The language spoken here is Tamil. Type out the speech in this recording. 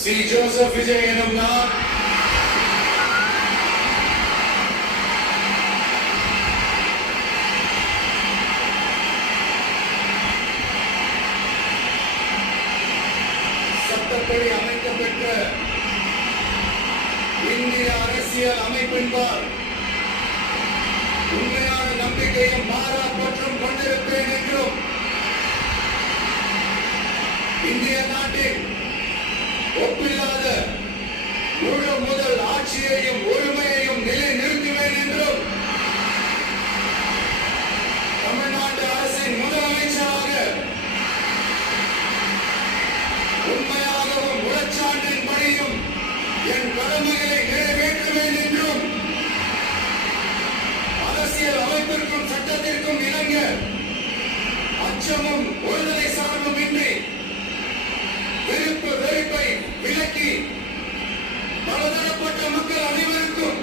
சி ஜோசப் விஜய் எனும் நான் சட்டப்படி அமைக்கப்பெற்ற இந்திய அரசியல் அமைப்பின்பால் உண்மையான நம்பிக்கையும் மாறா பற்றும் கொண்டிருப்பேன் என்றும் இந்திய நாட்டின் ஒப்பில்லாத முழு முதல் ஆட்சியையும் உரிமையையும் நிலைநிறுத்துவேன் என்றும் தமிழ்நாட்டு அரசின் முதலமைச்சராக உண்மையாகவும் உளச்சான்றின்படியும் என் கடமைகளை நிறைவேற்றுவேன் என்றும் அரசியல் அமைப்பிற்கும் சட்டத்திற்கும் இணங்க அச்சமும் ஒருதலை சார்பும் இன்றி வெறுப்பை விலக்கி பலதரப்பட்ட மக்கள் அனைவருக்கும்